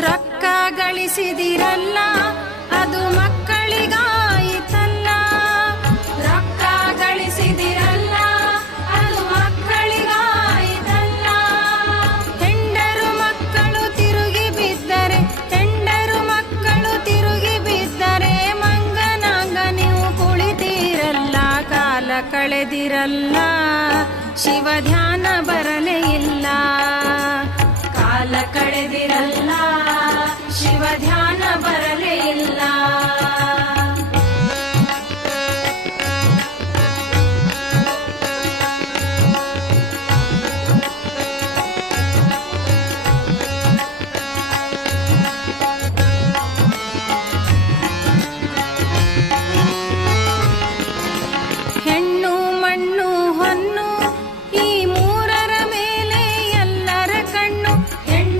ರೊಕ್ಕ ಗಳಿಸಿದಿರಲ್ಲ ಅದು ಮಕ್ಕಳಿಗಾಯಿತಲ್ಲ. ರೊಕ್ಕ ಗಳಿಸಿದಿರಲ್ಲ ಅದು ಮಕ್ಕಳಿಗಾಯಿತಲ್ಲ. ಹೆಂಡರು ಮಕ್ಕಳು ತಿರುಗಿ ಬಿದ್ದರೆ, ಹೆಂಡರು ಮಕ್ಕಳು ತಿರುಗಿ ಬಿದ್ದರೆ ಮಂಗನಾಂಗ ನೀವು ಕುಳಿತಿರಲ್ಲ. ಕಾಲ ಕಳೆದಿರಲ್ಲ ಶಿವ ಧ್ಯಾನ ಬರಲೇ ಇಲ್ಲ. ಕಾಲ ಕಳೆದಿರಲ್ಲ ಶಿವ ಧ್ಯಾನ ಬರಲೇ ಇಲ್ಲ.